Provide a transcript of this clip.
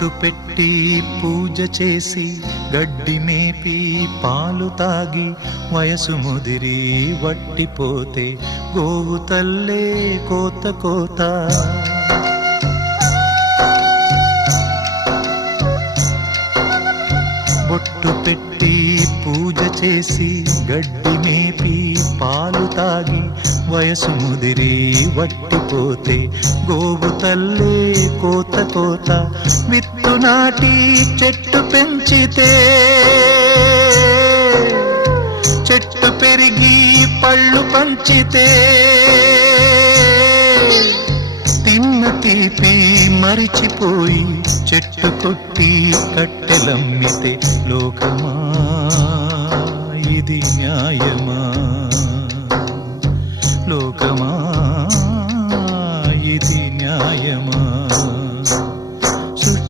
బొట్టు పెట్టి పూజ చేసి గడ్డి మేపి పాలు తాగి వయసు ముదిరి వట్టిపోతే గోవు తల్లే కోత కోత. బొట్టు పెట్టి పూజ చేసి గడ్డి మేపి పాలు తాగి వయసు ముదిరి వట్టిపోతే గోవు తల్లే కోత కోత. విత్తు నాటి చెట్టు పెంచితే చెట్టు పెరిగి పళ్ళు పంచితే తిన్న తీపి మరిచిపోయి చెట్టు కొట్టి కట్టెలమ్మితే లోకమా ఇది న్యాయమా? లోకమా